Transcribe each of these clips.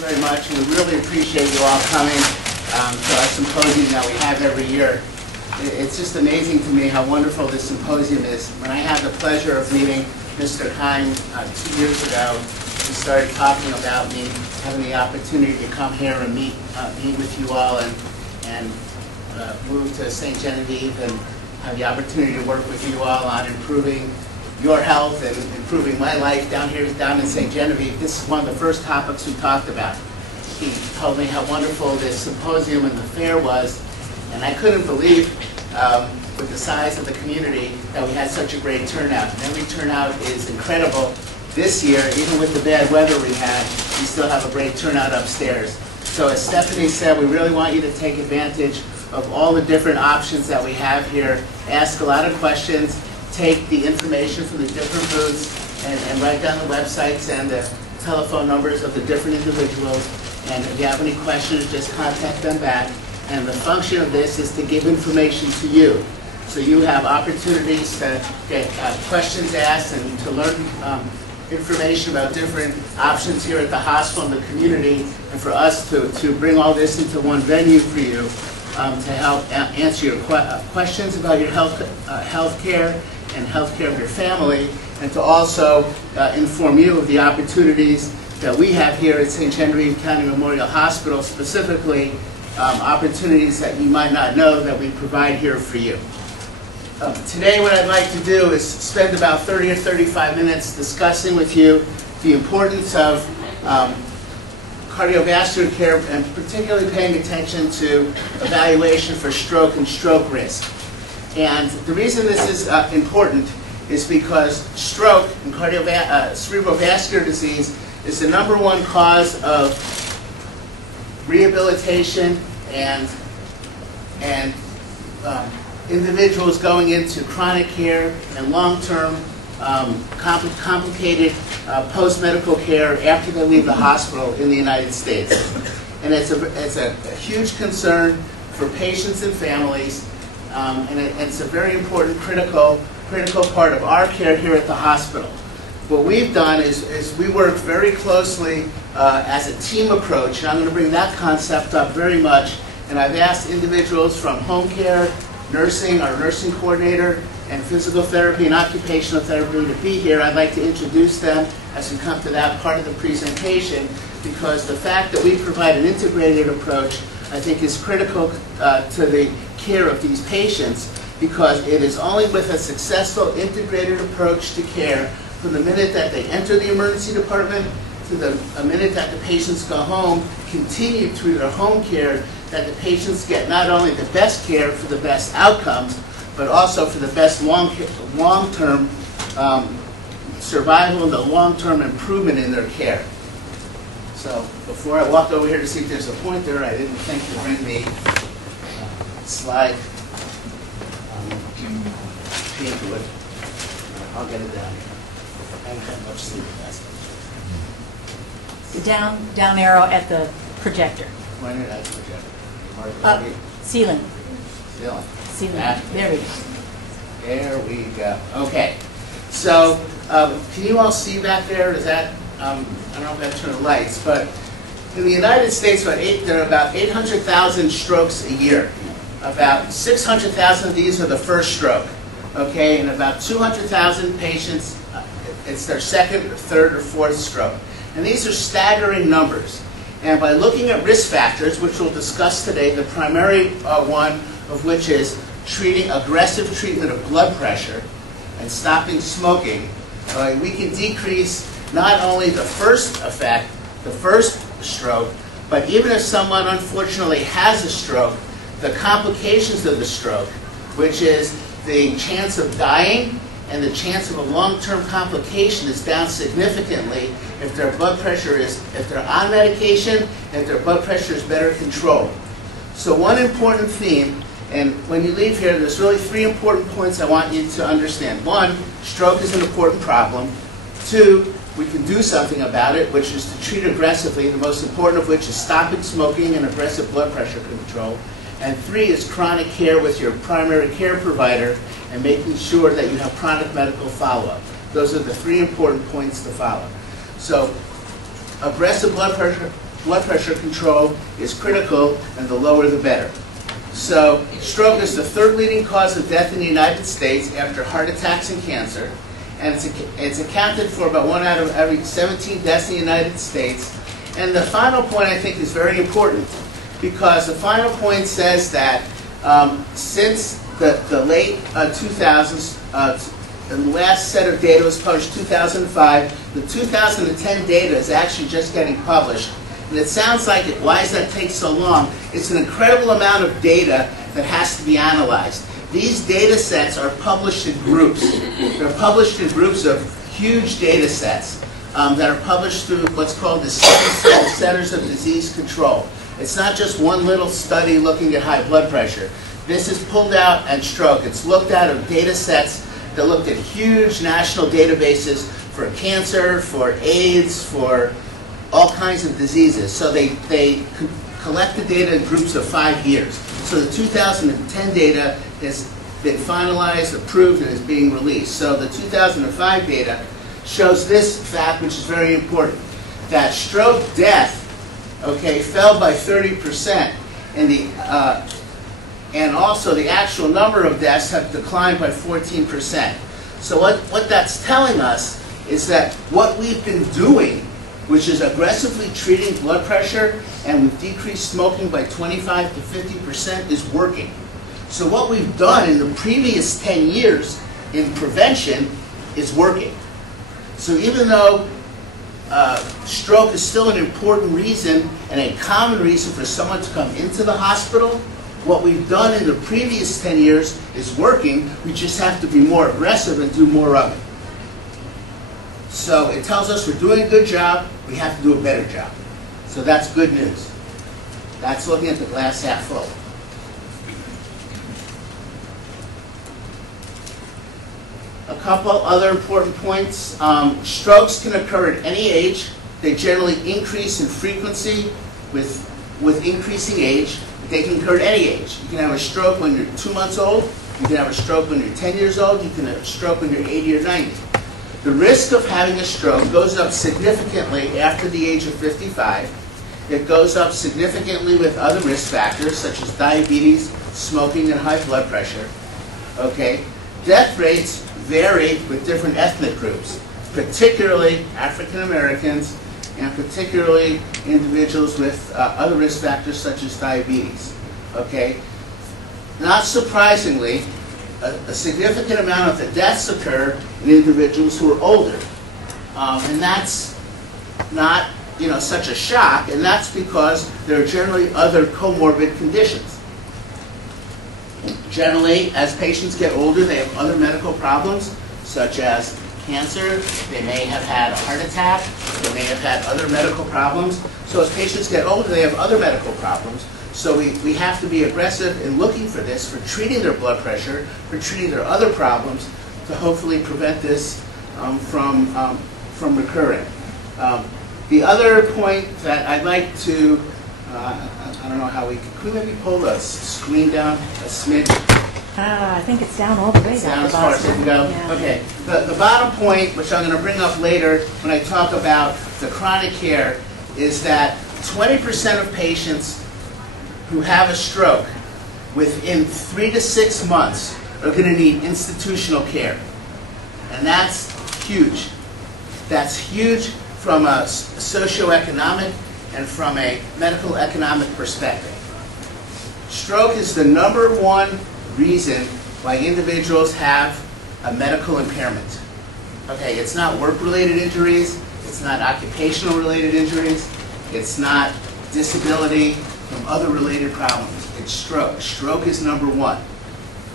very much. We really appreciate you all coming to our symposium that we have every year. It's just amazing to me how wonderful this symposium is. When I had the pleasure of meeting Mr. Kine 2 years ago, he started talking about me having the opportunity to come here and meet with you all and move to St. Genevieve and have the opportunity to work with you all on improving your health and improving my life down in St. Genevieve. This is one of the first topics we talked about. He told me how wonderful this symposium and the fair was, and I couldn't believe with the size of the community that we had such a great turnout. And every turnout is incredible. This year, even with the bad weather we had, we still have a great turnout upstairs. So as Stephanie said, we really want you to take advantage of all the different options that we have here. Ask a lot of questions, take the information from the different booths, and write down the websites and the telephone numbers of the different individuals. And if you have any questions, just contact them back. And the function of this is to give information to you. So you have opportunities to get questions asked and to learn information about different options here at the hospital and the community, and for us to bring all this into one venue for you to help answer your questions about your health care and health care of your family, and to also inform you of the opportunities that we have here at St. Genevieve County Memorial Hospital, specifically opportunities that you might not know that we provide here for you. Today what I'd like to do is spend about 30 or 35 minutes discussing with you the importance of cardiovascular care, and particularly paying attention to evaluation for stroke and stroke risk. And the reason this is important is because stroke and cerebrovascular disease is the #1 cause of rehabilitation and individuals going into chronic care and long-term complicated post-medical care after they leave the hospital in the United States. And it's a huge concern for patients and families, and it's a very important critical part of our care here at the hospital. What we've done is we work very closely as a team approach, and I'm going to bring that concept up very much. And I've asked individuals from home care, nursing, our nursing coordinator, and physical therapy and occupational therapy to be here. I'd like to introduce them as we come to that part of the presentation, because the fact that we provide an integrated approach, I think, is critical to the care of these patients, because it is only with a successful integrated approach to care, from the minute that they enter the emergency department to the minute that the patients go home, continued through their home care, that the patients get not only the best care for the best outcomes, but also for the best long-term survival and the long-term improvement in their care. So before I walked over here to see if there's a pointer, I didn't think to bring the slide into it. I'll get it down here. I haven't had much sleep last night. The down arrow at the projector. Pointer at the projector. Up, ceiling. Ceiling. There we go. There we go. Okay. So, can you all see back there? Is that, I don't know if I turn the lights, but in the United States, there are about 800,000 strokes a year. About 600,000 of these are the first stroke. Okay, and about 200,000 patients, it's their second, or third, or fourth stroke. And these are staggering numbers. And by looking at risk factors, which we'll discuss today, the primary one of which is aggressive treatment of blood pressure and stopping smoking, we can decrease not only the first effect, the first stroke, but even if someone unfortunately has a stroke, the complications of the stroke, which is the chance of dying and the chance of a long-term complication, is down significantly if their blood pressure if they're on medication, if their blood pressure is better controlled. So one important theme, and when you leave here, there's really 3 important points I want you to understand. 1, stroke is an important problem. 2, we can do something about it, which is to treat aggressively, the most important of which is stopping smoking and aggressive blood pressure control. And 3 is chronic care with your primary care provider and making sure that you have chronic medical follow-up. Those are the 3 important points to follow. So aggressive blood pressure blood pressure control is critical, and the lower the better. So stroke is the third leading cause of death in the United States after heart attacks and cancer, and it's accounted for about 1 out of every 17 deaths in the United States. And the final point I think is very important, because the final point says that since the late 2000s, the last set of data was published in 2005, the 2010 data is actually just getting published. And it sounds like it, why does that take so long? It's an incredible amount of data that has to be analyzed. These data sets are published in groups. They're published in groups of huge data sets that are published through what's called the Centers of Disease Control. It's not just one little study looking at high blood pressure. This is pulled out and stroke. It's looked at of data sets that looked at huge national databases for cancer, for AIDS, for all kinds of diseases. So they collect the data in groups of 5 years. So the 2010 data has been finalized, approved, and is being released. So the 2005 data shows this fact, which is very important, that stroke death, fell by 30%, and also the actual number of deaths have declined by 14%. So what that's telling us is that what we've been doing, which is aggressively treating blood pressure, and we've decreased smoking by 25 to 50%, is working. So what we've done in the previous 10 years in prevention is working. So even though stroke is still an important reason and a common reason for someone to come into the hospital, what we've done in the previous 10 years is working. We just have to be more aggressive and do more of it. So it tells us we're doing a good job, we have to do a better job. So that's good news. That's looking at the glass half full. A couple other important points. Strokes can occur at any age. They generally increase in frequency with increasing age. They can occur at any age. You can have a stroke when you're 2 months old. You can have a stroke when you're 10 years old. You can have a stroke when you're 80 or 90. The risk of having a stroke goes up significantly after the age of 55. It goes up significantly with other risk factors such as diabetes, smoking, and high blood pressure. Death rates vary with different ethnic groups, particularly African Americans and particularly individuals with other risk factors such as diabetes. Not surprisingly, a significant amount of the deaths occur in individuals who are older. And that's not such a shock, and that's because there are generally other comorbid conditions. Generally, as patients get older, they have other medical problems, such as cancer. They may have had a heart attack. They may have had other medical problems. So as patients get older, they have other medical problems. So we have to be aggressive in looking for this, for treating their blood pressure, for treating their other problems, to hopefully prevent this from recurring. The other point that I'd like to, I don't know how could we maybe pull the screen down a smidge? I think it's down all the way. It's down as far as it can go? Yeah. Okay. The bottom point, which I'm going to bring up later when I talk about the chronic care, is that 20% of patients who have a stroke within 3 to 6 months are going to need institutional care. And that's huge. That's huge from a socioeconomic and from a medical economic perspective. Stroke is the #1 reason why individuals have a medical impairment. It's not work-related injuries, it's not occupational-related injuries, it's not disability from other related problems. It's stroke. Stroke is #1.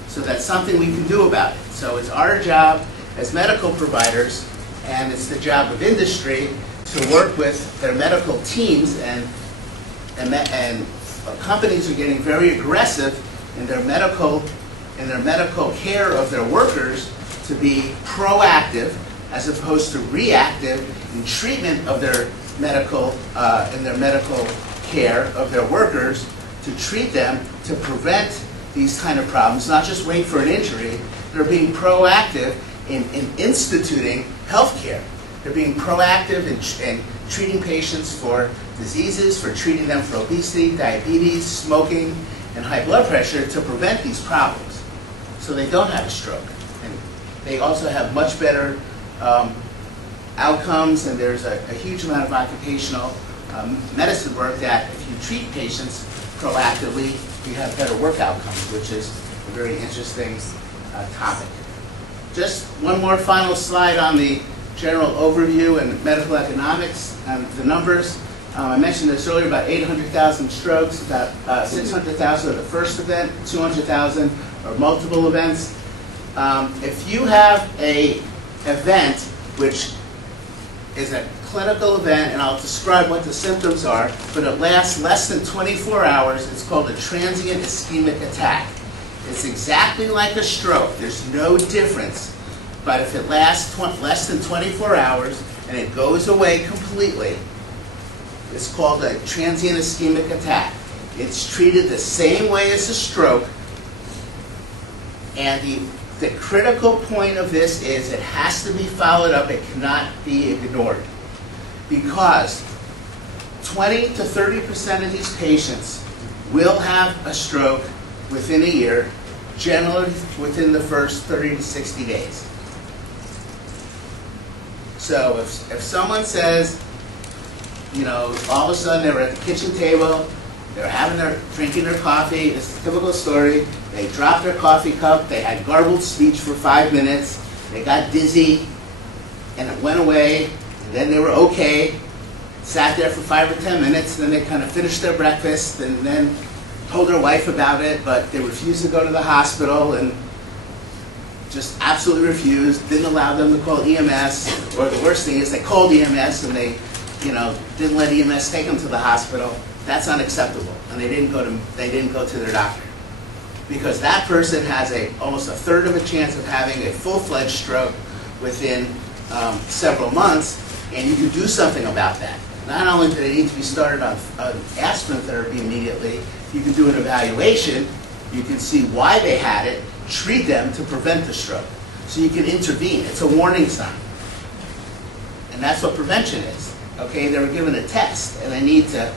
So that's something we can do about it. So it's our job as medical providers, and it's the job of industry to work with their medical teams, and companies are getting very aggressive in their medical care of their workers to be proactive as opposed to reactive in treatment of their medical care of their workers, to treat them, to prevent these kind of problems, not just wait for an injury. They're being proactive in instituting health care. They're being proactive in treating patients for diseases, for treating them for obesity, diabetes, smoking, and high blood pressure to prevent these problems so they don't have a stroke. And they also have much better outcomes, and there's a huge amount of occupational medicine work that if you treat patients proactively, you have better work outcomes, which is a very interesting topic. Just one more final slide on the general overview and medical economics and the numbers. I mentioned this earlier, about 800,000 strokes, about 600,000 are the first event, 200,000 are multiple events. If you have an event which is a clinical event, and I'll describe what the symptoms are, but it lasts less than 24 hours, it's called a transient ischemic attack. It's exactly like a stroke. There's no difference. But if it lasts less than 24 hours and it goes away completely, it's called a transient ischemic attack. It's treated the same way as a stroke. And the critical point of this is it has to be followed up. It cannot be ignored. Because 20 to 30% of these patients will have a stroke within a year, generally within the first 30 to 60 days. So if someone says, you know, all of a sudden they were at the kitchen table, they're drinking their coffee, it's a typical story, they dropped their coffee cup, they had garbled speech for 5 minutes, they got dizzy, and it went away, and then they were okay, sat there for 5 or 10 minutes, then they kind of finished their breakfast, and then told their wife about it, but they refused to go to the hospital, and just absolutely refused, didn't allow them to call EMS, or the worst thing is they called EMS and they, you know, didn't let EMS take them to the hospital. That's unacceptable, and they didn't go to their doctor, because that person has almost a third of a chance of having a full-fledged stroke within several months, and you can do something about that. Not only do they need to be started on aspirin therapy immediately, you can do an evaluation, you can see why they had it, treat them to prevent the stroke. So you can intervene. It's a warning sign. And that's what prevention is. Okay, they were given a test, and they need to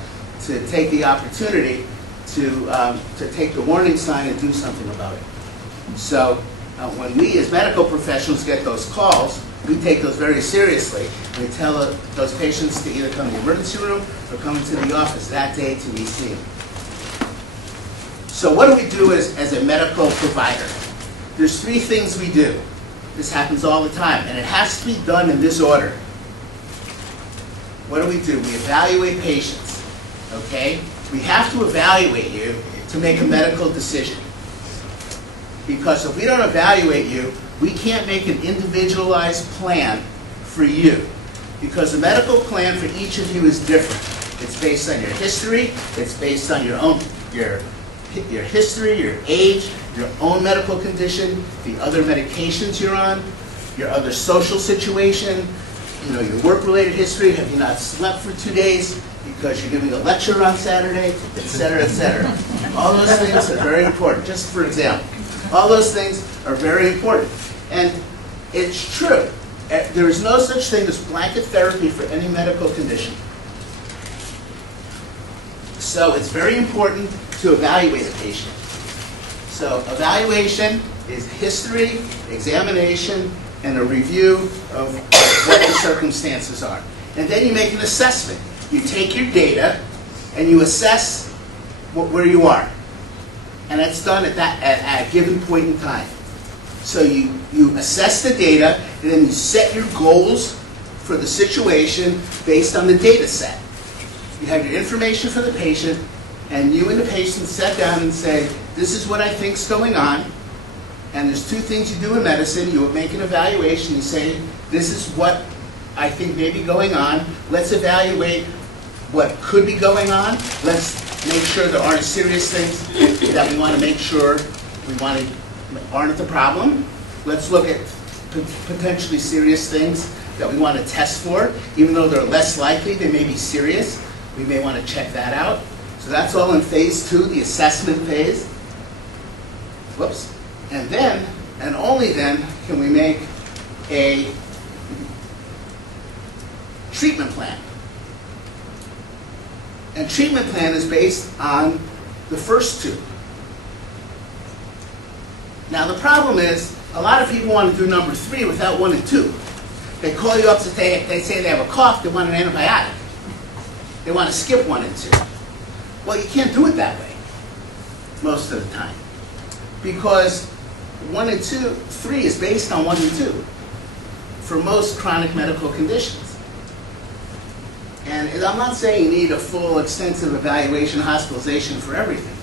take the opportunity to take the warning sign and do something about it. So when we as medical professionals get those calls, we take those very seriously. We tell those patients to either come to the emergency room or come into the office that day to be seen. So what do we do as a medical provider? There's 3 things we do. This happens all the time, and it has to be done in this order. What do? We evaluate patients, okay? We have to evaluate you to make a medical decision. Because if we don't evaluate you, we can't make an individualized plan for you. Because the medical plan for each of you is different. It's based on your history, it's based on your history, your age, your own medical condition, the other medications you're on, your other social situation, you know, your work-related history. Have you not slept for 2 days because you're giving a lecture on Saturday, et cetera, et cetera. All those things are very important, just for example. All those things are very important. And it's true. There is no such thing as blanket therapy for any medical condition. So it's very important to evaluate a patient. So evaluation is history, examination, and a review of what the circumstances are. And then you make an assessment. You take your data and you assess where you are. And that's done at a given point in time. So you assess the data, and then you set your goals for the situation based on the data set. You have your information for the patient, and you and the patient sit down and say, this is what I think's going on, and there's 2 things you do in medicine. You make an evaluation. You say, this is what I think may be going on. Let's evaluate what could be going on. Let's make sure there aren't serious things that we want to make sure aren't the problem. Let's look at potentially serious things that we want to test for. Even though they're less likely, they may be serious. We may want to check that out. So that's all in phase 2, the assessment phase. Whoops. And then, and only then, can we make a treatment plan. And treatment plan is based on the first two. Now the problem is, a lot of people want to do number 3 without 1 and 2. They call you up to say they have a cough, they want an antibiotic. They want to skip 1 and 2. Well, you can't do it that way most of the time, because 1 and 2, 3 is based on 1 and 2 for most chronic medical conditions. And I'm not saying you need a full, extensive evaluation, hospitalization for everything,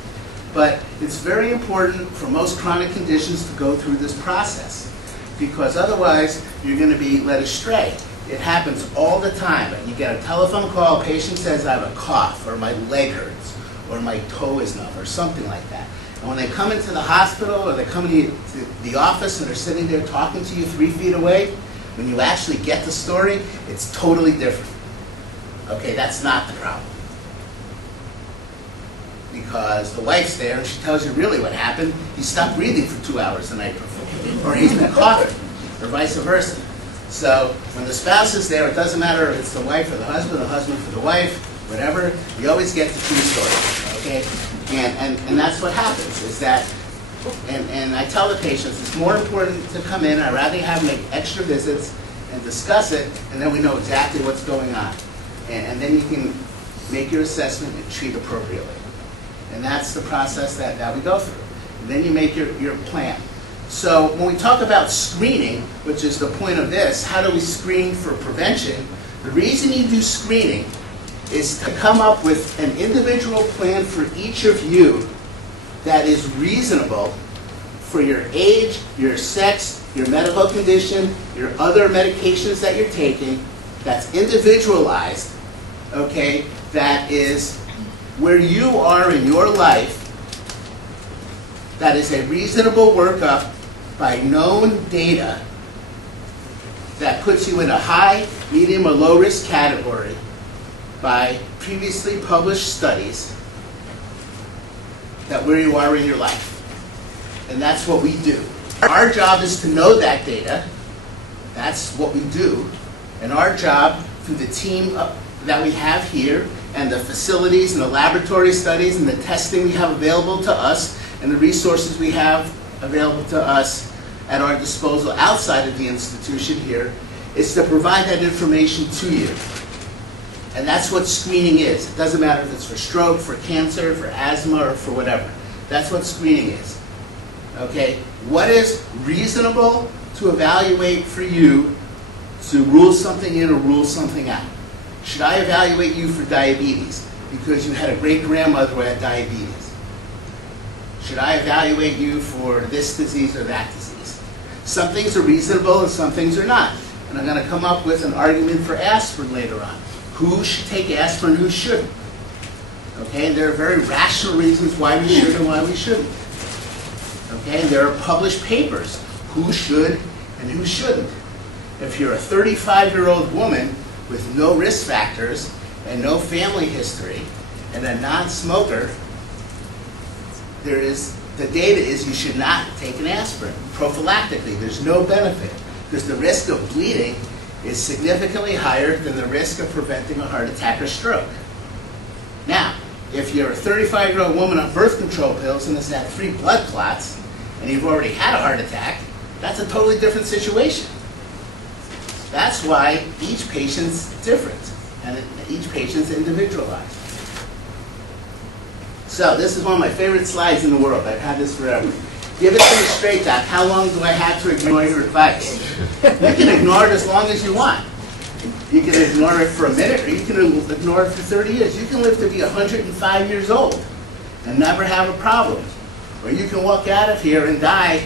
but it's very important for most chronic conditions to go through this process, because otherwise you're going to be led astray. It happens all the time. You get a telephone call, a patient says, I have a cough, or my leg hurts, or my toe is numb, or something like that. And when they come into the hospital, or they come into the office and they're sitting there talking to you 3 feet away, when you actually get the story, it's totally different. Okay, that's not the problem. Because the wife's there and she tells you really what happened. He stopped breathing for 2 hours the night before, or he's been coughing, or vice versa. So when the spouse is there, it doesn't matter if it's the wife or the husband for the wife, whatever, you always get the true story, okay? And that's what happens, is that, and I tell the patients, it's more important to come in, I'd rather have them make extra visits and discuss it, and then we know exactly what's going on. And then you can make your assessment and treat appropriately. And that's the process that we go through. And then you make your plan. So when we talk about screening, which is the point of this, how do we screen for prevention? The reason you do screening is to come up with an individual plan for each of you that is reasonable for your age, your sex, your medical condition, your other medications that you're taking, that's individualized, okay, that is where you are in your life, that is a reasonable workup by known data that puts you in a high, medium, or low risk category by previously published studies, that where you are in your life. And that's what we do. Our job is to know that data. That's what we do. And our job, through the team that we have here, and the facilities and the laboratory studies and the testing we have available to us, and the resources we have available to us at our disposal outside of the institution here, is to provide that information to you. And that's what screening is. It doesn't matter if it's for stroke, for cancer, for asthma, or for whatever. That's what screening is. Okay? What is reasonable to evaluate for you to rule something in or rule something out? Should I evaluate you for diabetes because you had a great-grandmother who had diabetes? Should I evaluate you for this disease or that disease? Some things are reasonable and some things are not. And I'm going to come up with an argument for aspirin later on. Who should take aspirin, who shouldn't? Okay, and there are very rational reasons why we should and why we shouldn't. Okay, and there are published papers, who should and who shouldn't. If you're a 35-year-old woman with no risk factors and no family history and a non-smoker, the data is you should not take an aspirin prophylactically. There's no benefit because the risk of bleeding is significantly higher than the risk of preventing a heart attack or stroke. Now, if you're a 35-year-old woman on birth control pills and has had 3 blood clots and you've already had a heart attack, that's a totally different situation. That's why each patient's different and each patient's individualized. So this is one of my favorite slides in the world. I've had this forever. Give it to me straight, Doc. How long do I have to ignore your advice? You can ignore it as long as you want. You can ignore it for a minute, or you can ignore it for 30 years. You can live to be 105 years old and never have a problem. Or you can walk out of here and die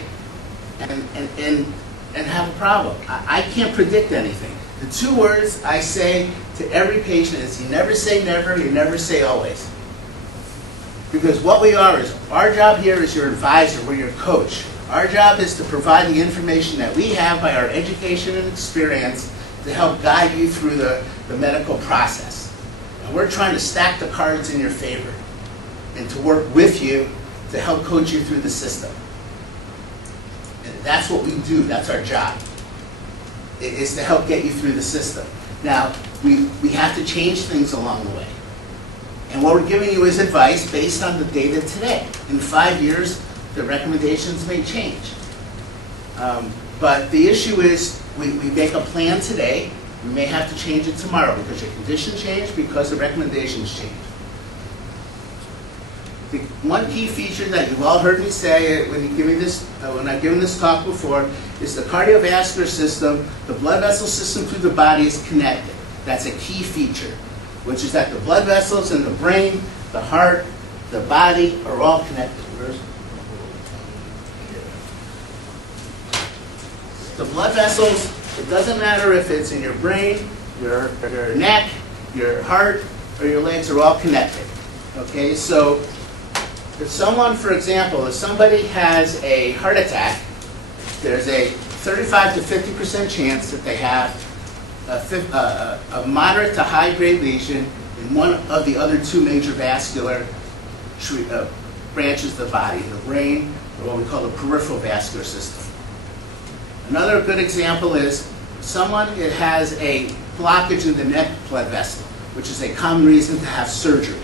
and have a problem. I can't predict anything. The 2 words I say to every patient is you never say never, you never say always. Because what we are is, our job here is your advisor, we're your coach. Our job is to provide the information that we have by our education and experience to help guide you through the medical process. And we're trying to stack the cards in your favor and to work with you to help coach you through the system. And that's what we do, that's our job. It is to help get you through the system. Now, we have to change things along the way. And what we're giving you is advice based on the data today. In 5 years, the recommendations may change. But the issue is we make a plan today. We may have to change it tomorrow because your condition changed, because the recommendations changed. The one key feature that you've all heard me say when I've given this talk before is the cardiovascular system, the blood vessel system through the body is connected. That's a key feature, which is that the blood vessels in the brain, the heart, the body are all connected. The blood vessels, it doesn't matter if it's in your brain, your neck, your heart, or your legs, are all connected. Okay, so if someone, for example, if somebody has a heart attack, there's a 35 to 50% chance that they have a moderate to high-grade lesion in one of the other two major vascular branches of the body, the brain, or what we call the peripheral vascular system. Another good example is someone that has a blockage in the neck blood vessel, which is a common reason to have surgery.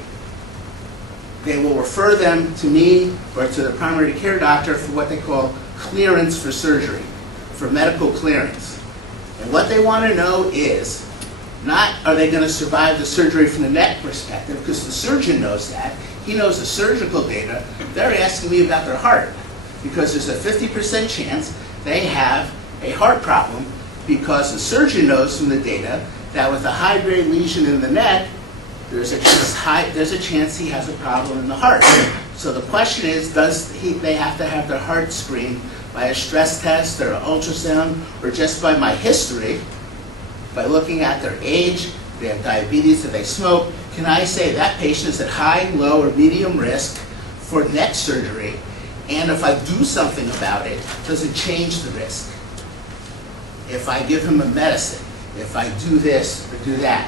They will refer them to me or to the primary care doctor for what they call clearance for surgery, for medical clearance. And what they want to know is, not are they going to survive the surgery from the neck perspective, because the surgeon knows that. He knows the surgical data. They're asking me about their heart, because there's a 50% chance they have a heart problem, because the surgeon knows from the data that with a high-grade lesion in the neck, there's a chance he has a problem in the heart. So the question is, they have to have their heart screened by a stress test or an ultrasound, or just by my history, by looking at their age, they have diabetes, do they smoke? Can I say that patient is at high, low, or medium risk for neck surgery? And if I do something about it, does it change the risk? If I give him a medicine, if I do this or do that,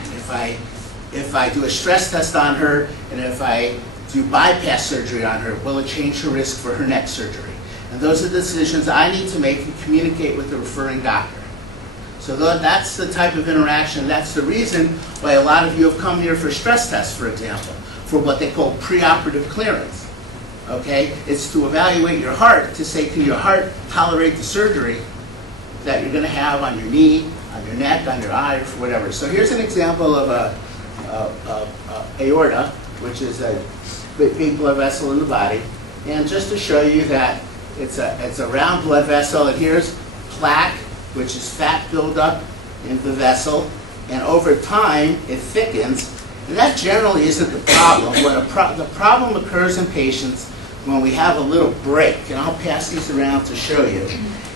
if I do a stress test on her, and if I do bypass surgery on her, will it change her risk for her neck surgery? And those are the decisions I need to make and communicate with the referring doctor. So that's the type of interaction. That's the reason why a lot of you have come here for stress tests, for example, for what they call preoperative clearance. Okay? It's to evaluate your heart, to say, can your heart tolerate the surgery that you're going to have on your knee, on your neck, on your eye, or whatever. So here's an example of a aorta, which is a big blood vessel in the body. And just to show you that it's a round blood vessel, and here's plaque, which is fat buildup in the vessel, and over time it thickens. And that generally isn't the problem. The problem occurs in patients when we have a little break, and I'll pass these around to show you.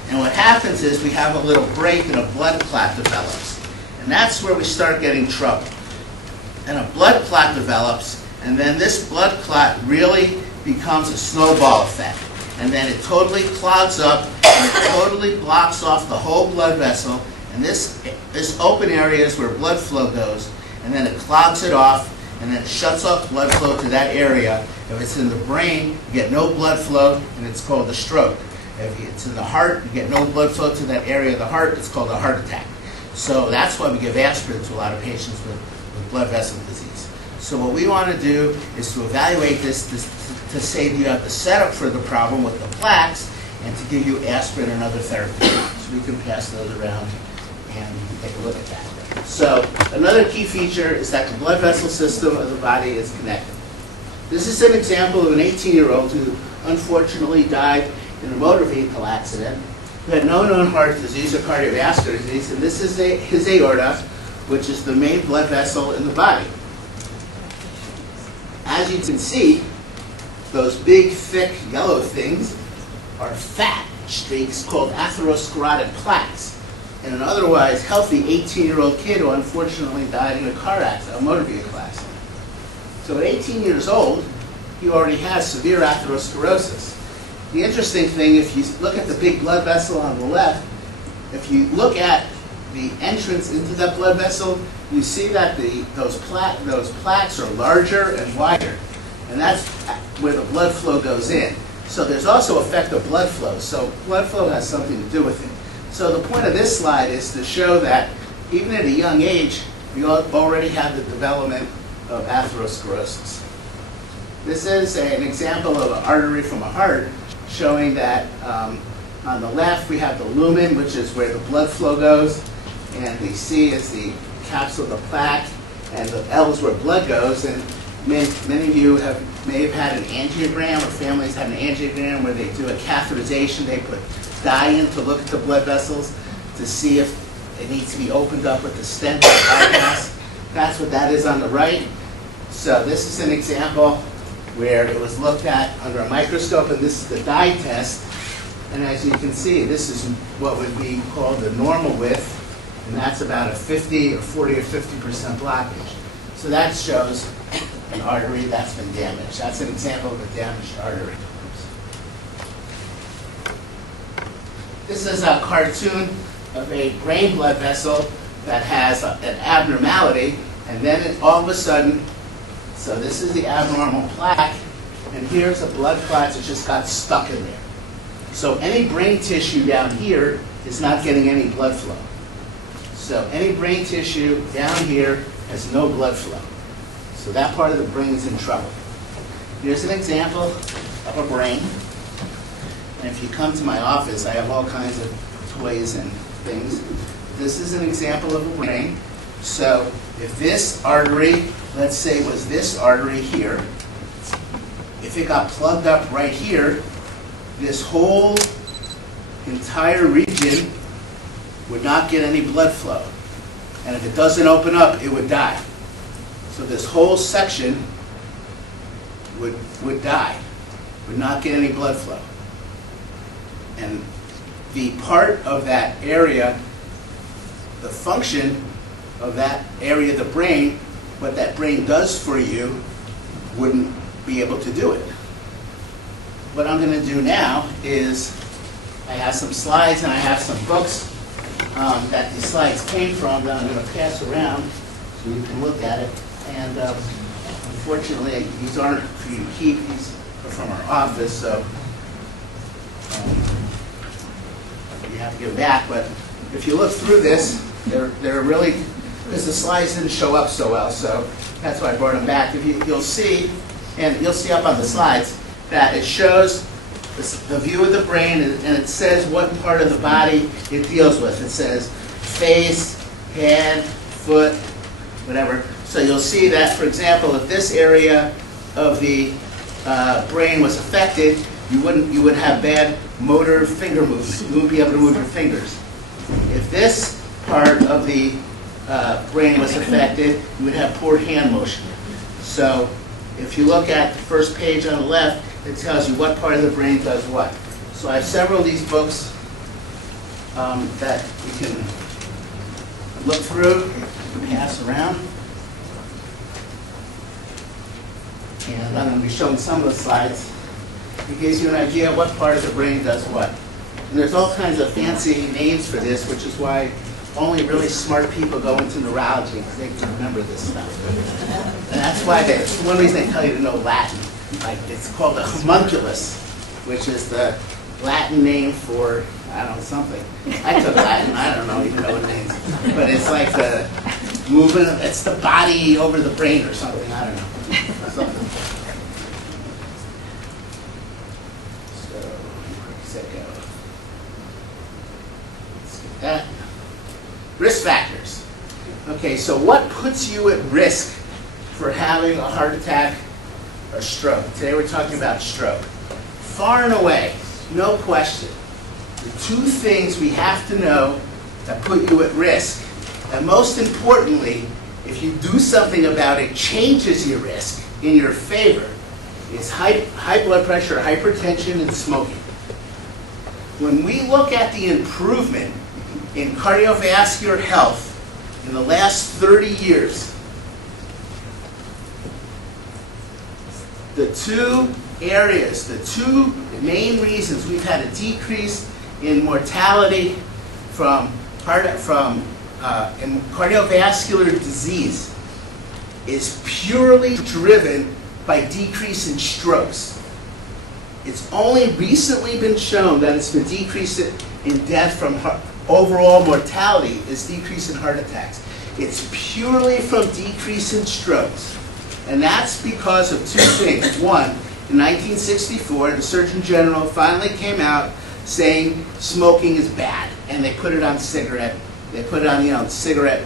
And what happens is we have a little break and a blood clot develops. And that's where we start getting trouble. And a blood clot develops, and then this blood clot really becomes a snowball effect. And then it totally clogs up, and it totally blocks off the whole blood vessel. And this open area is where blood flow goes, and then it clogs it off, and then it shuts off blood flow to that area. If it's in the brain, you get no blood flow, and it's called a stroke. If it's in the heart, you get no blood flow to that area of the heart, it's called a heart attack. So that's why we give aspirin to a lot of patients with blood vessel disease. So what we want to do is to evaluate this to say that you have the setup for the problem with the plaques, and to give you aspirin and other therapy. So we can pass those around and take a look at that. So another key feature is that the blood vessel system of the body is connected. This is an example of an 18-year-old who unfortunately died in a motor vehicle accident, who had no known heart disease or cardiovascular disease, and this is his aorta, which is the main blood vessel in the body. As you can see, those big, thick, yellow things are fat streaks called atherosclerotic plaques in an otherwise healthy 18-year-old kid who unfortunately died in a car accident, a motor vehicle accident. So at 18 years old, he already has severe atherosclerosis. The interesting thing, if you look at the big blood vessel on the left, if you look at the entrance into that blood vessel, you see that those plaques are larger and wider. And that's where the blood flow goes in. So there's also effective blood flow. So blood flow has something to do with it. So the point of this slide is to show that even at a young age, we already have the development of atherosclerosis. This is an example of an artery from a heart showing that on the left we have the lumen, which is where the blood flow goes, and the C is the capsule of the plaque, and the L is where blood goes. And many of you may have had an angiogram, or families have an angiogram where they do a catheterization. They put dye in to look at the blood vessels to see if it needs to be opened up with the stent or bypass. That's what that is on the right. So this is an example where it was looked at under a microscope, and this is the dye test. And as you can see, this is what would be called the normal width, and that's about a 40 or 50% blockage. So that shows an artery that's been damaged. That's an example of a damaged artery. This is a cartoon of a brain blood vessel that has an abnormality, and then all of a sudden, so this is the abnormal plaque, and here's a blood clot that just got stuck in there. So any brain tissue down here is not getting any blood flow. So any brain tissue down here has no blood flow. So that part of the brain is in trouble. Here's an example of a brain. And if you come to my office, I have all kinds of toys and things. This is an example of a brain. So if this artery, let's say, was this artery here, if it got plugged up right here, this whole entire region would not get any blood flow. And if it doesn't open up, it would die. So this whole section would die, would not get any blood flow. And the part of that area, the function of that area of the brain, what that brain does for you, wouldn't be able to do it. What I'm going to do now is, I have some slides and I have some books that these slides came from that I'm going to pass around so you can look at it. And unfortunately, these aren't for you to keep. These are from our office, so you have to give them back. But if you look through this, they're really, because the slides didn't show up so well, so that's why I brought them back. You'll see, and you'll see up on the slides, that it shows the view of the brain, and it says what part of the body it deals with. It says face, head, foot, whatever. So you'll see that, for example, if this area of the brain was affected, you would have bad motor finger movement. You wouldn't be able to move your fingers. If this part of the brain was affected, you would have poor hand motion. So if you look at the first page on the left, it tells you what part of the brain does what. So I have several of these books that you can look through, pass around. And I'm going to be showing some of the slides. It gives you an idea of what part of the brain does what. And there's all kinds of fancy names for this, which is why only really smart people go into neurology, because they can remember this stuff. And that's why one reason they tell you to know Latin. Like, it's called a homunculus, which is the Latin name for, I don't know, something. I took Latin, I don't know, even know what it means. But it's like the movement, it's the body over the brain or something, I don't know. Something. So, where's that go? Let's get that. Risk factors. Okay, so what puts you at risk for having a heart attack or stroke? Today we're talking about stroke. Far and away, no question, the two things we have to know that put you at risk, and most importantly, if you do something about it, changes your risk in your favor, is high blood pressure, hypertension, and smoking. When we look at the improvement in cardiovascular health in the last 30 years, the two areas, the two main reasons we've had a decrease in mortality from in cardiovascular disease is purely driven by decrease in strokes. It's only recently been shown that it's been decreased in death from overall mortality is decrease in heart attacks. It's purely from decrease in strokes. And that's because of two things. One, in 1964, the Surgeon General finally came out saying smoking is bad, and they put it on cigarette. They put it on, cigarette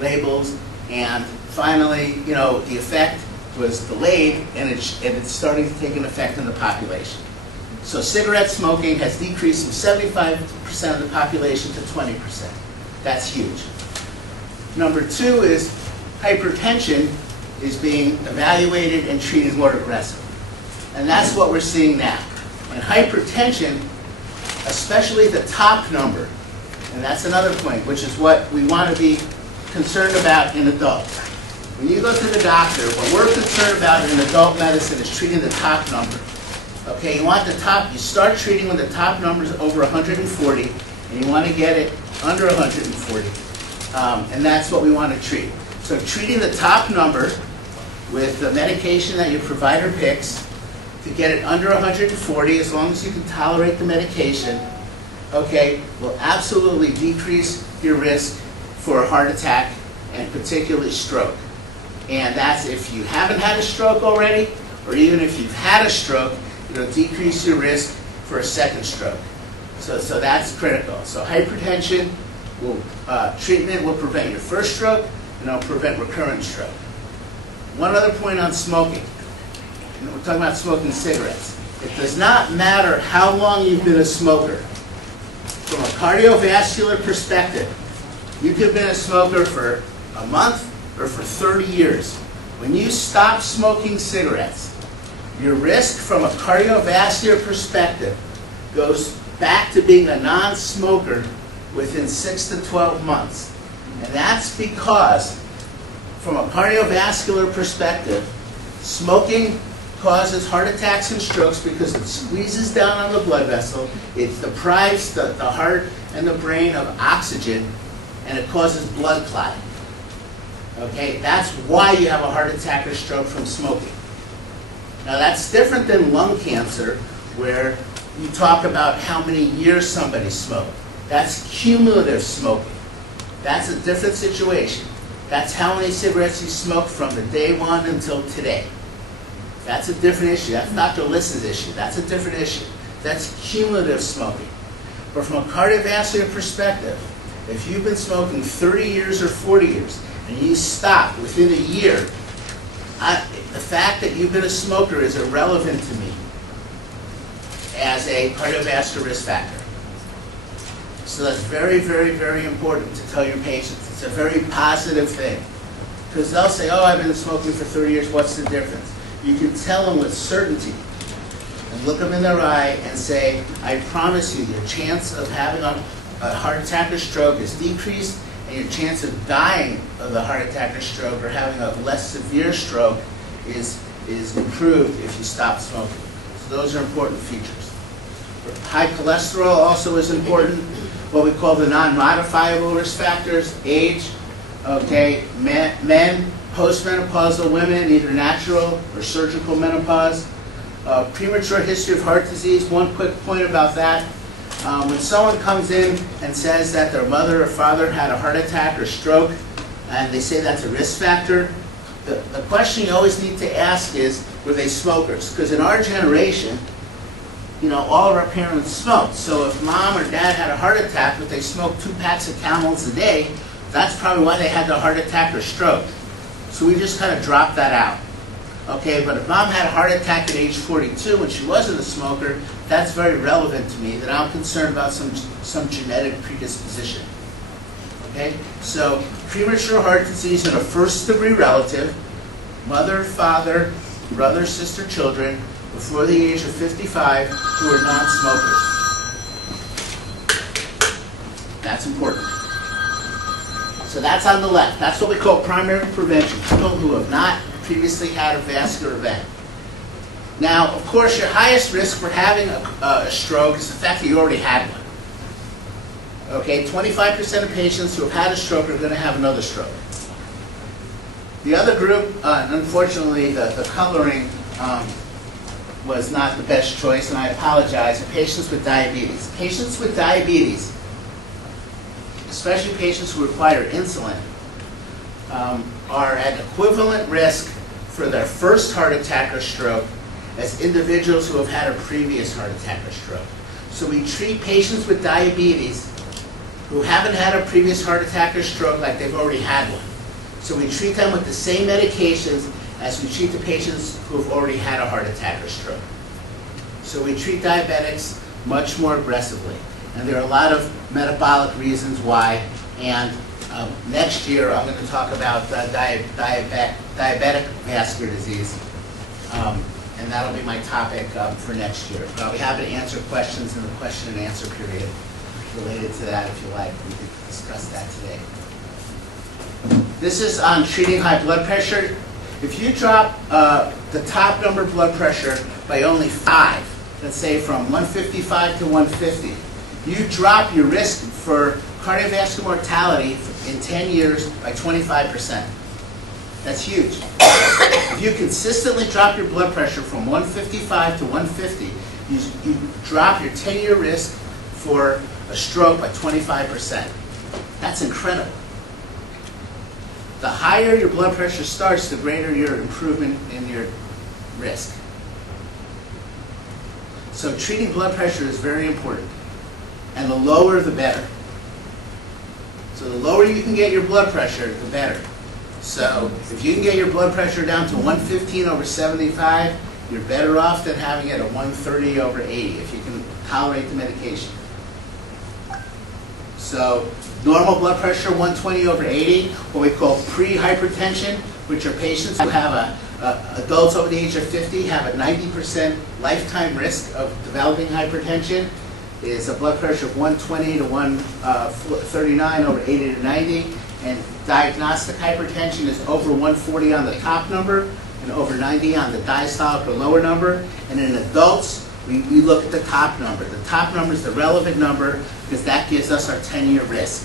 labels, and finally, the effect was delayed, and it's starting to take an effect in the population. So cigarette smoking has decreased from 75% of the population to 20%. That's huge. Number two is hypertension is being evaluated and treated more aggressively. And that's what we're seeing now. And hypertension, especially the top number, and that's another point, which is what we want to be concerned about in adults. When you go to the doctor, what we're concerned about in adult medicine is treating the top number. Okay, you start treating when the top number is over 140, and you want to get it under 140. And that's what we want to treat. So treating the top number with the medication that your provider picks to get it under 140, as long as you can tolerate the medication, okay, will absolutely decrease your risk for a heart attack and particularly stroke. And that's if you haven't had a stroke already, or even if you've had a stroke, it'll decrease your risk for a second stroke. So that's critical. So hypertension treatment will prevent your first stroke, and it'll prevent recurrent stroke. One other point on smoking. We're talking about smoking cigarettes. It does not matter how long you've been a smoker. From a cardiovascular perspective, you could have been a smoker for a month or for 30 years. When you stop smoking cigarettes, your risk from a cardiovascular perspective goes back to being a non-smoker within 6 to 12 months. And that's because, from a cardiovascular perspective, smoking causes heart attacks and strokes because it squeezes down on the blood vessel, it deprives the heart and the brain of oxygen, and it causes blood clotting. Okay, that's why you have a heart attack or stroke from smoking. Now that's different than lung cancer, where you talk about how many years somebody smoked. That's cumulative smoking. That's a different situation. That's how many cigarettes you smoked from the day one until today. That's a different issue. That's Dr. Liss's issue. That's a different issue. That's cumulative smoking. But from a cardiovascular perspective, if you've been smoking 30 years or 40 years, and you stop within a year, the fact that you've been a smoker is irrelevant to me as a cardiovascular risk factor. So that's very, very, very important to tell your patients. It's a very positive thing. Because they'll say, oh, I've been smoking for 30 years, what's the difference? You can tell them with certainty and look them in their eye and say, I promise you, your chance of having a heart attack or stroke is decreased, and your chance of dying of the heart attack or stroke or having a less severe stroke is improved if you stop smoking. So those are important features. High cholesterol also is important. What we call the non-modifiable risk factors, age, okay, men, postmenopausal women, either natural or surgical menopause. Premature history of heart disease, one quick point about that. When someone comes in and says that their mother or father had a heart attack or stroke, and they say that's a risk factor, the question you always need to ask is, were they smokers? Because in our generation, all of our parents smoked. So if mom or dad had a heart attack, but they smoked 2 packs of Camels a day, that's probably why they had the heart attack or stroke. So we just kind of dropped that out. Okay, but if mom had a heart attack at age 42 when she wasn't a smoker, that's very relevant to me, that I'm concerned about some genetic predisposition. Okay, so premature heart disease in a first-degree relative, mother, father, brother, sister, children, before the age of 55 who are non-smokers. That's important. So that's on the left. That's what we call primary prevention, people who have not previously had a vascular event. Now, of course, your highest risk for having a stroke is the fact that you already had one. Okay, 25% of patients who have had a stroke are going to have another stroke. The other group, unfortunately, the coloring was not the best choice, and I apologize. Patients with diabetes. Patients with diabetes especially patients who require insulin, are at equivalent risk for their first heart attack or stroke as individuals who have had a previous heart attack or stroke. So we treat patients with diabetes who haven't had a previous heart attack or stroke like they've already had one. So we treat them with the same medications as we treat the patients who have already had a heart attack or stroke. So we treat diabetics much more aggressively. And there are a lot of metabolic reasons why. And next year I'm going to talk about diabetic vascular disease. And that'll be my topic for next year. But I'll be happy to answer questions in the question and answer period related to that if you like. We could discuss that today. This is on treating high blood pressure. If you drop the top number of blood pressure by only 5, let's say from 155 to 150, you drop your risk for cardiovascular mortality in 10 years by 25%. That's huge. If you consistently drop your blood pressure from 155 to 150, you drop your 10-year risk for a stroke by 25%. That's incredible. The higher your blood pressure starts, the greater your improvement in your risk. So treating blood pressure is very important. And the lower, the better. So the lower you can get your blood pressure, the better. So if you can get your blood pressure down to 115/75, you're better off than having it at 130/80 if you can tolerate the medication. So normal blood pressure, 120/80, what we call pre-hypertension, which are patients who have adults over the age of 50 have a 90% lifetime risk of developing hypertension, is a blood pressure of 120 to 139/80 to 90. And diagnostic hypertension is over 140 on the top number and over 90 on the diastolic or lower number. And in adults, we look at the top number. The top number is the relevant number because that gives us our 10-year risk.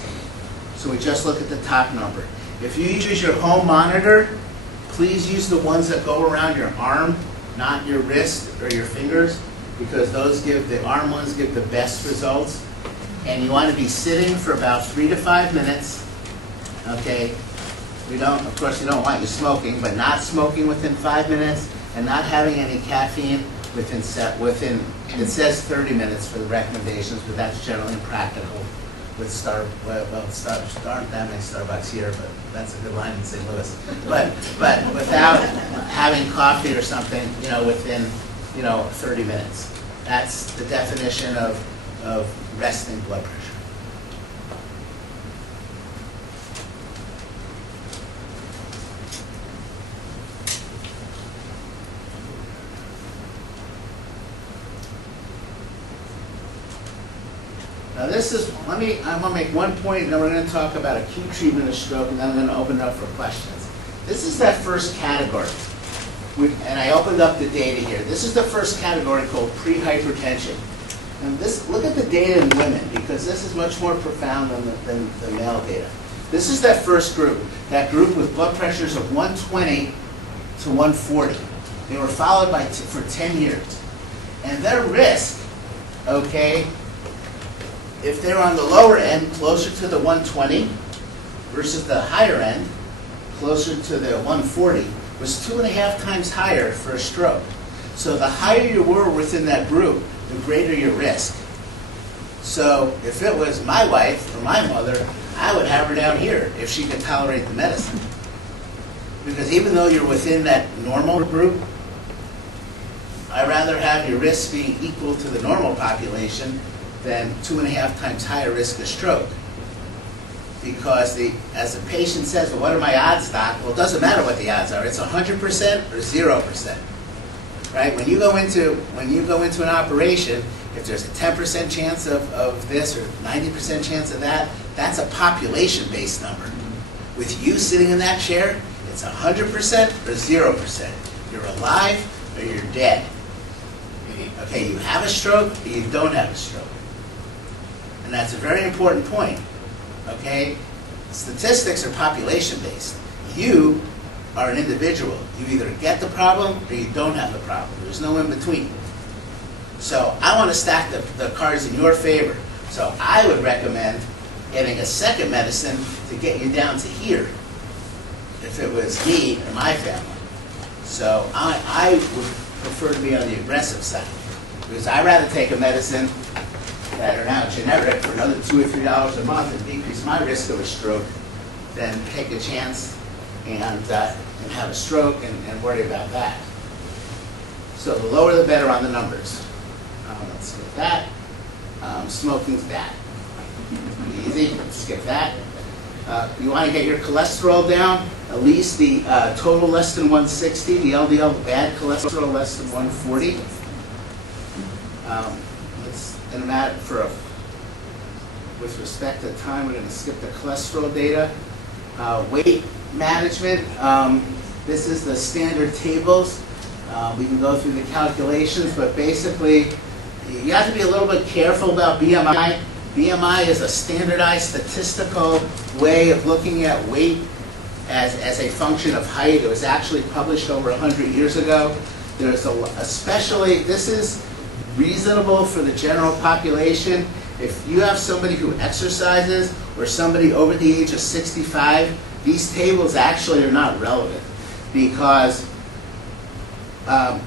So we just look at the top number. If you use your home monitor, please use the ones that go around your arm, not your wrist or your fingers, because the arm ones give the best results. And you want to be sitting for about 3 to 5 minutes. Okay, of course you don't want you smoking, but not smoking within 5 minutes and not having any caffeine within, it says 30 minutes for the recommendations, but that's generally impractical with aren't that many Starbucks here, but that's a good line in St. Louis. But without having coffee or something, within, 30 minutes. That's the definition of resting blood pressure. Now I want to make one point, and then we're going to talk about acute treatment of stroke, and then I'm going to open it up for questions. This is that first category, and I opened up the data here. This is the first category called pre-hypertension. And look at the data in women, because this is much more profound than the male data. This is that first group, that group with blood pressures of 120 to 140. They were followed for 10 years. And their risk, okay, if they're on the lower end, closer to the 120, versus the higher end, closer to the 140, was 2.5 times higher for a stroke. So the higher you were within that group, the greater your risk. So if it was my wife or my mother, I would have her down here if she could tolerate the medicine. Because even though you're within that normal group, I'd rather have your risk being equal to the normal population than 2.5 times higher risk of stroke. Because as the patient says, well, what are my odds, doc? Well, it doesn't matter what the odds are. It's 100% or 0%. Right? When you go into an operation, if there's a 10% chance of this or 90% chance of that, that's a population-based number. With you sitting in that chair, it's 100% or 0%. You're alive or you're dead. Okay, you have a stroke or you don't have a stroke. And that's a very important point. Okay? Statistics are population-based. You are an individual. You either get the problem or you don't have the problem. There's no in between. So I want to stack the cards in your favor. So I would recommend getting a second medicine to get you down to here if it was me and my family. So I would prefer to be on the aggressive side, because I'd rather take a medicine that are now generic for another $2 or $3 a month and decrease my risk of a stroke than take a chance and have a stroke and worry about that. So the lower the better on the numbers. Let's skip that. Smoking's bad. Easy, skip that. You want to get your cholesterol down, at least the total less than 160, the LDL bad cholesterol less than 140. With respect to time, we're going to skip the cholesterol data. Weight management, this is the standard tables. We can go through the calculations, but basically, you have to be a little bit careful about BMI. BMI is a standardized statistical way of looking at weight as a function of height. It was actually published over 100 years ago. There's especially, this is reasonable for the general population. If you have somebody who exercises or somebody over the age of 65, these tables actually are not relevant, because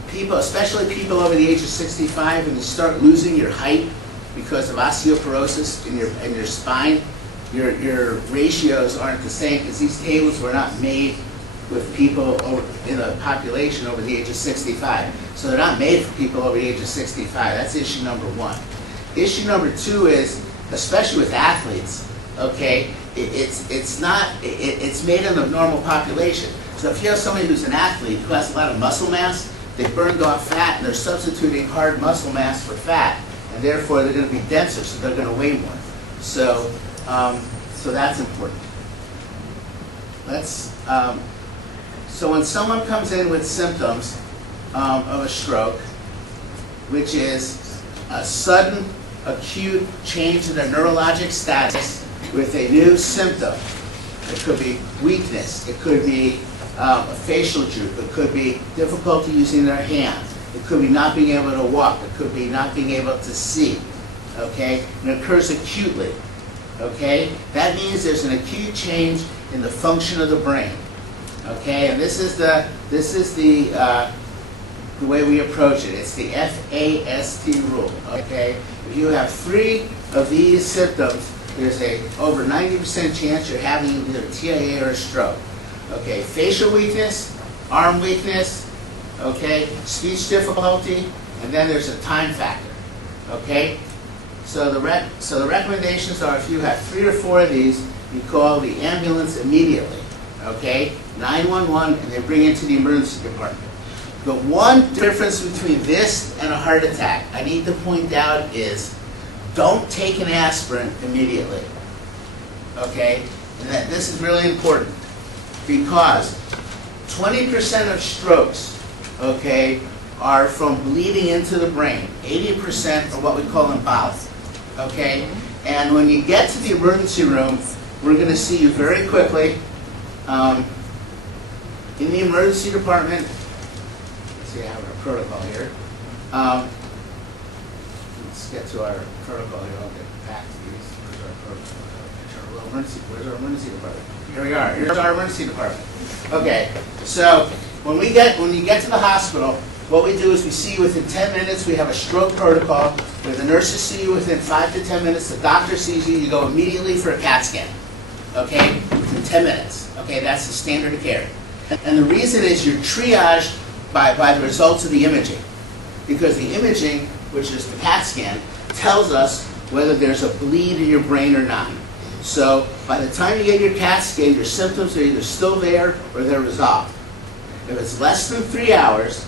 people, especially people over the age of 65, when you start losing your height because of osteoporosis in your spine, your ratios aren't the same, because these tables were not made with people in a population over the age of 65. So they're not made for people over the age of 65. That's issue number one. Issue number two is, especially with athletes, okay, it's made in the normal population. So if you have somebody who's an athlete who has a lot of muscle mass, they burned off fat and they're substituting hard muscle mass for fat, and therefore they're going to be denser, so they're going to weigh more. So, so that's important. So when someone comes in with symptoms of a stroke, which is a sudden acute change in their neurologic status with a new symptom, it could be weakness, it could be a facial droop, it could be difficulty using their hands, it could be not being able to walk, it could be not being able to see, okay? And it occurs acutely, okay? That means there's an acute change in the function of the brain, okay? And this is the way we approach it. It's the FAST rule, okay? If you have 3 of these symptoms, there's a over 90% chance you're having either TIA or a stroke. Okay, facial weakness, arm weakness, okay, speech difficulty, and then there's a time factor, okay? So the recommendations are, if you have 3 or 4 of these, you call the ambulance immediately, okay? 911, and they bring you to the emergency department. The one difference between this and a heart attack I need to point out is, don't take an aspirin immediately, okay? And that this is really important, because 20% of strokes, okay, are from bleeding into the brain. 80% are what we call embolic, okay? And when you get to the emergency room, we're going to see you very quickly in the emergency department. Let's see, I have our protocol here. Let's get to our protocol here. I'll get back to these. Where's our protocol? Where's our emergency department? Here we are. Here's our emergency department. Okay, so when you get to the hospital, what we do is we see you within 10 minutes. We have a stroke protocol where the nurses see you within 5 to 10 minutes. The doctor sees you. You go immediately for a CAT scan. Okay, within 10 minutes. Okay, that's the standard of care. And the reason is you're triaged by the results of the imaging, because the imaging, which is the CAT scan, tells us whether there's a bleed in your brain or not. So by the time you get your CAT scan, your symptoms are either still there or they're resolved. If it's less than 3 hours,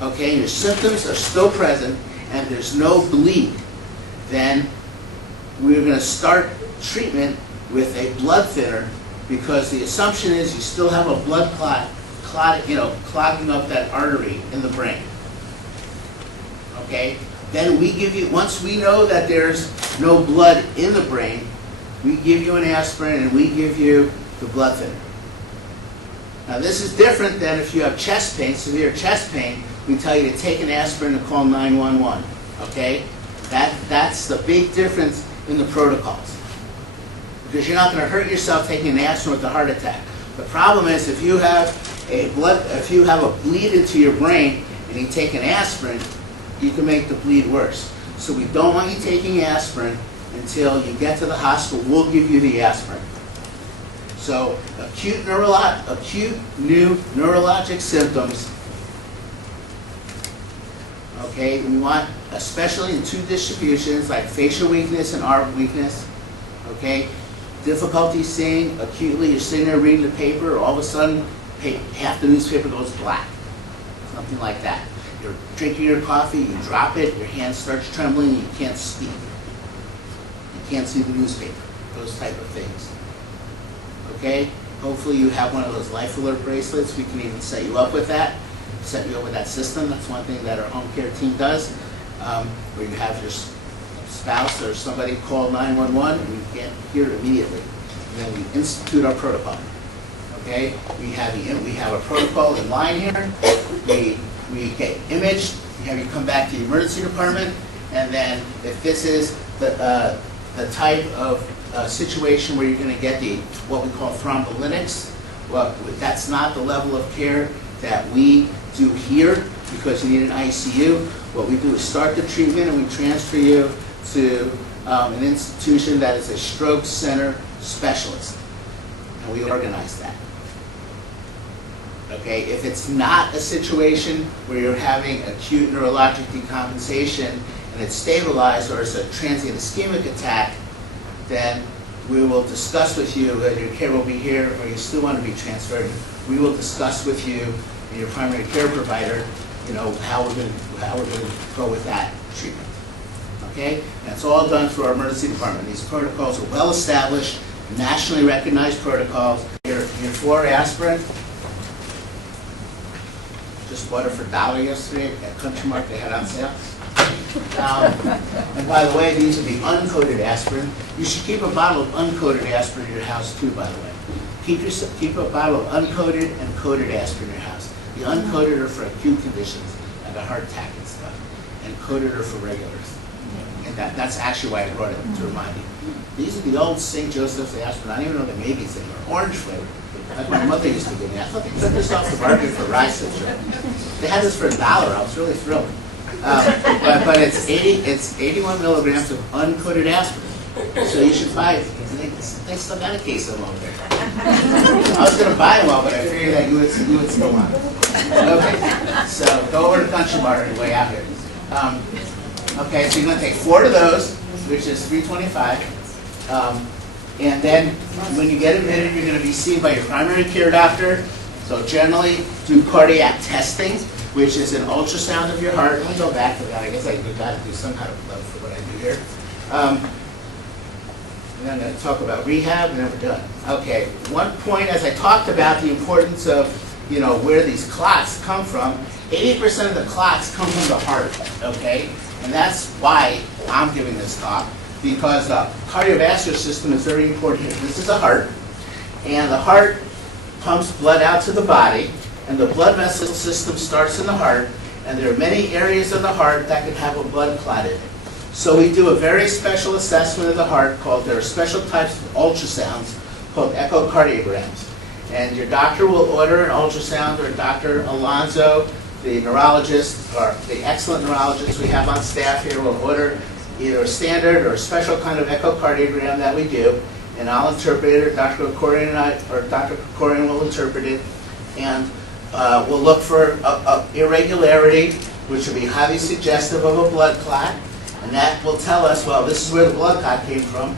okay, and your symptoms are still present and there's no bleed, then we're going to start treatment with a blood thinner, because the assumption is you still have a blood clogging up that artery in the brain. Okay? Then we give you, once we know that there's no blood in the brain, we give you an aspirin and we give you the blood thinner. Now this is different than if you have chest pain, severe chest pain, we tell you to take an aspirin and call 911. Okay? That's the big difference in the protocols. because you're not going to hurt yourself taking an aspirin with a heart attack. The problem is if you have a bleed into your brain and you take an aspirin, you can make the bleed worse. So we don't want you taking aspirin until you get to the hospital. We'll give you the aspirin. So acute new neurologic symptoms. Okay, we want, especially in two distributions like facial weakness and arm weakness. Okay, difficulty seeing acutely. You're sitting there reading the paper, all of a sudden half the newspaper goes black. Something like that. You're drinking your coffee, you drop it, your hand starts trembling, you can't speak. You can't see the newspaper. Those type of things. Okay? Hopefully you have one of those life alert bracelets. We can even set you up with that. Set you up with that system. That's one thing that our home care team does. Where you have your spouse or somebody call 911 and you can't hear immediately. And then we institute our protocol. Okay? We have a protocol in line here. We get imaged. We have you come back to the emergency department. And then if this is the type of situation where you're going to get what we call thrombolytics, well, that's not the level of care that we do here because you need an ICU. What we do is start the treatment and we transfer you to an institution that is a stroke center specialist. And we organize that. Okay, if it's not a situation where you're having acute neurologic decompensation and it's stabilized or it's a transient ischemic attack, then we will discuss with you, your care will be here, or you still want to be transferred. We will discuss with you and your primary care provider, how we're going to go with that treatment. Okay, and it's all done through our emergency department. These protocols are well established, nationally recognized protocols. Your 4 aspirin. Just bought it for $1 yesterday at Country Mart. They had it on sale. And by the way, these are the uncoated aspirin. You should keep a bottle of uncoated aspirin in your house too, by the way. Keep a bottle of uncoated and coated aspirin in your house. The uncoated are for acute conditions, like a heart attack and stuff. And coated are for regulars. And that's actually why I brought it, to remind you. These are the old St. Joseph's aspirin. I don't even know the maybes anymore. Orange flavor. Like my mother used to give me. I thought they took this off the market for rye syndrome. They had this for $1. I was really thrilled. But it's 81 milligrams of uncoated aspirin. So you should buy it. They still got a case of them over there. I was going to buy them all, but I figured that you would still want them. Okay, so go over to Country Mart on your way out here. Okay, so you're going to take 4 of those, which is $3.25. And then when you get admitted, you're going to be seen by your primary care doctor. So generally do cardiac testing, which is an ultrasound of your heart. Let me go back to that. I guess I got to do some kind of blood for what I do here. And I'm going to talk about rehab, and then we're done. Okay, one point, as I talked about the importance of, where these clots come from, 80% of the clots come from the heart, okay? And that's why I'm giving this talk, because the cardiovascular system is very important here. This is a heart, and the heart pumps blood out to the body, and the blood vessel system starts in the heart, and there are many areas of the heart that can have a blood clot in it. So we do a very special assessment of the heart there are special types of ultrasounds called echocardiograms. And your doctor will order an ultrasound, or Dr. Alonzo, the neurologist, or the excellent neurologist we have on staff here, will order either a standard or a special kind of echocardiogram that we do, and I'll interpret it, or Dr. Krikorian will interpret it, and we'll look for irregularity, which will be highly suggestive of a blood clot, and that will tell us, well, this is where the blood clot came from.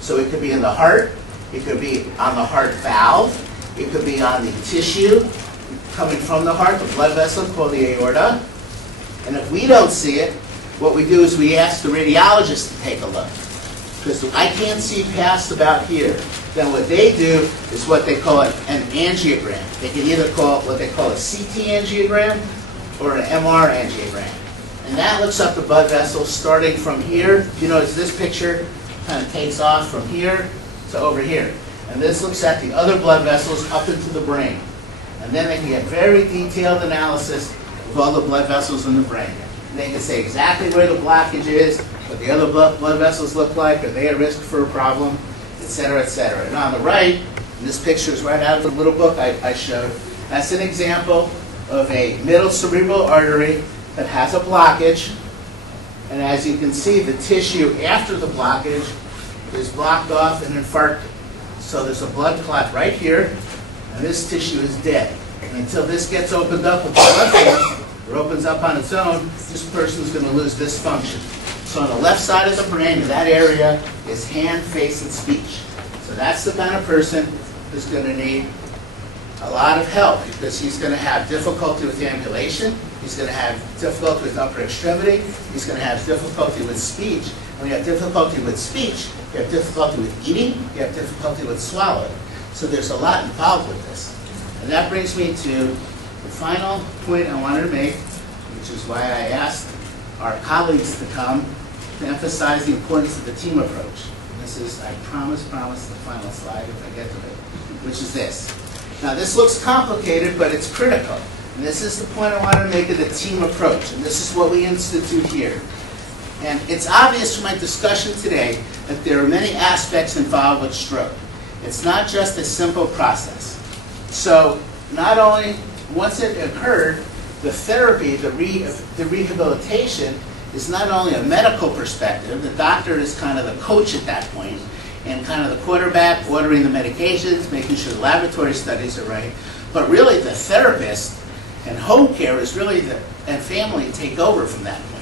So it could be in the heart, it could be on the heart valve, it could be on the tissue coming from the heart, the blood vessel called the aorta, and if we don't see it, what we do is we ask the radiologist to take a look. Because I can't see past about here. Then what they do is what they call an angiogram. They can either call it what they call a CT angiogram or an MR angiogram. And that looks up the blood vessels starting from here. You notice this picture kind of takes off from here to over here. And this looks at the other blood vessels up into the brain. And then they can get very detailed analysis of all the blood vessels in the brain. And they can say exactly where the blockage is, what the other blood vessels look like, are they at risk for a problem? cetera, et cetera. And on the right, and this picture is right out of the little book I showed, that's an example of a middle cerebral artery that has a blockage. And as you can see, the tissue after the blockage is blocked off and infarcted. So there's a blood clot right here, and this tissue is dead. And until this gets opened up with the blood flow, or opens up on its own, this person's going to lose this function. So on the left side of the brain, in that area, is hand, face, and speech. So that's the kind of person who's going to need a lot of help, because he's going to have difficulty with ambulation, he's going to have difficulty with upper extremity, he's going to have difficulty with speech. When you have difficulty with speech, you have difficulty with eating, you have difficulty with swallowing. So there's a lot involved with this. And that brings me to the final point I wanted to make, which is why I asked our colleagues to come to emphasize the importance of the team approach. This is, I promise, the final slide if I get to it, which is this. Now this looks complicated, but it's critical. And this is the point I wanted to make of the team approach. And this is what we institute here. And it's obvious from my discussion today that there are many aspects involved with stroke. It's not just a simple process. So not only, once it occurred, the therapy, the rehabilitation is not only a medical perspective. The doctor is kind of the coach at that point, and kind of the quarterback, ordering the medications, making sure the laboratory studies are right. But really the therapist and home care is really and family take over from that point.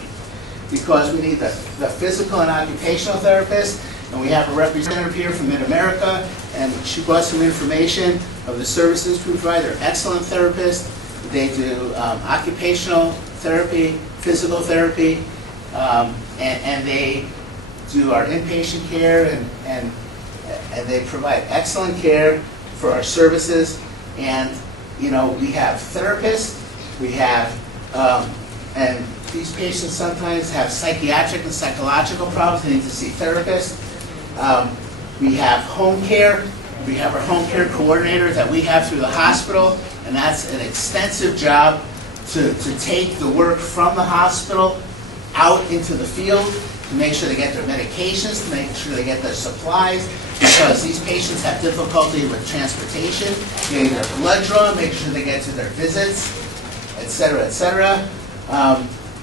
Because we need the physical and occupational therapist, and we have a representative here from Mid-America, and she brought some information of the services we provide. They're excellent therapists. They do occupational therapy, physical therapy, and they do our inpatient care, and they provide excellent care for our services. And you know, we have therapists, we have, and these patients sometimes have psychiatric and psychological problems. They need to see therapists. We have home care. We have our home care coordinator that we have through the hospital, and that's an extensive job to take the work from the hospital out into the field, to make sure they get their medications, to make sure they get their supplies, because these patients have difficulty with transportation, getting their blood drawn, making sure they get to their visits, et cetera, et cetera.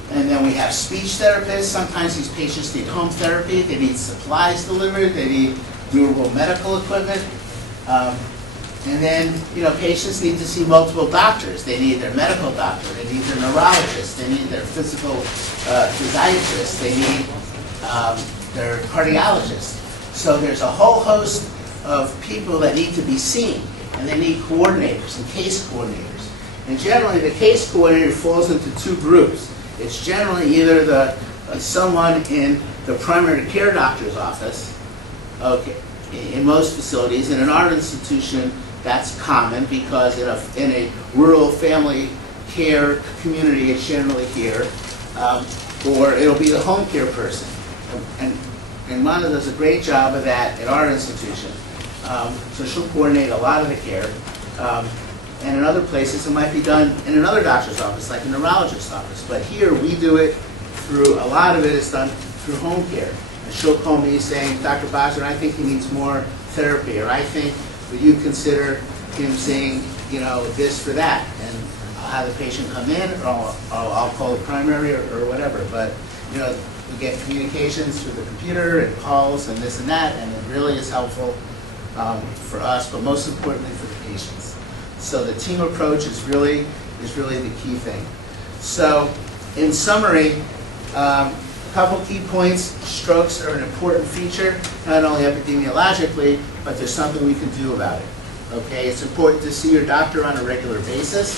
And then we have speech therapists. Sometimes these patients need home therapy. They need supplies delivered. They need durable medical equipment. And then, you know, patients need to see multiple doctors. They need their medical doctor. They need their neurologist. They need their physical physiatrist. They need their cardiologist. So there's a whole host of people that need to be seen, and they need coordinators and case coordinators. And generally, the case coordinator falls into two groups. It's generally either someone in the primary care doctor's office, okay, in most facilities, and in our institution, that's common because in a rural family care community, it's generally here, or it'll be the home care person. And Mona does a great job of that at our institution. So she'll coordinate a lot of the care. And in other places, it might be done in another doctor's office, like a neurologist's office. But here, we do it through, a lot of it is done through home care. And she'll call me saying, Dr. Bosner, I think he needs more therapy, or I think, would you consider him saying, you know, this for that? And I'll have the patient come in, or I'll call the primary, or whatever. But, you know, we get communications through the computer and calls and this and that, and it really is helpful for us, but most importantly for the patients. So the team approach is really the key thing. So in summary, a couple key points. Strokes are an important feature, not only epidemiologically, but there's something we can do about it. Okay, it's important to see your doctor on a regular basis.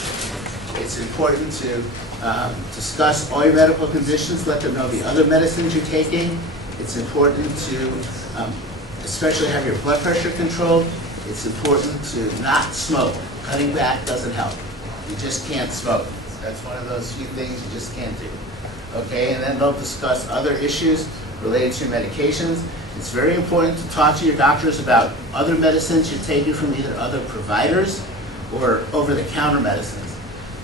It's important to discuss all your medical conditions, let them know the other medicines you're taking. It's important to especially have your blood pressure controlled. It's important to not smoke. Cutting back doesn't help. You just can't smoke. That's one of those few things you just can't do. Okay, and then they'll discuss other issues related to your medications. It's very important to talk to your doctors about other medicines you're taking from either other providers or over-the-counter medicines.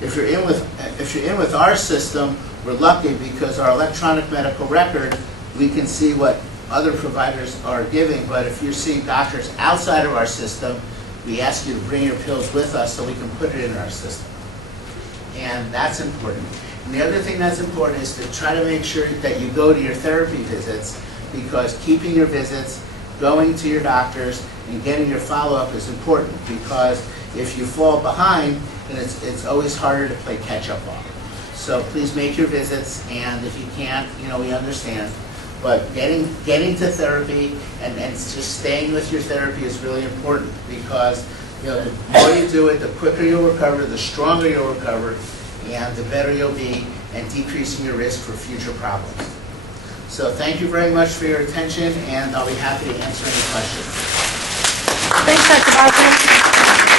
If you're in with our system, we're lucky because our electronic medical record, we can see what other providers are giving, but if you're seeing doctors outside of our system, we ask you to bring your pills with us so we can put it in our system. And that's important. And the other thing that's important is to try to make sure that you go to your therapy visits, because keeping your visits, going to your doctors, and getting your follow-up is important, because if you fall behind, then it's always harder to play catch-up on. So please make your visits, and if you can't, we understand. But getting to therapy and just staying with your therapy is really important, because the more you do it, the quicker you'll recover, the stronger you'll recover, and the better you'll be, and decreasing your risk for future problems. So thank you very much for your attention, and I'll be happy to answer any questions. Thanks, Dr. Bosner.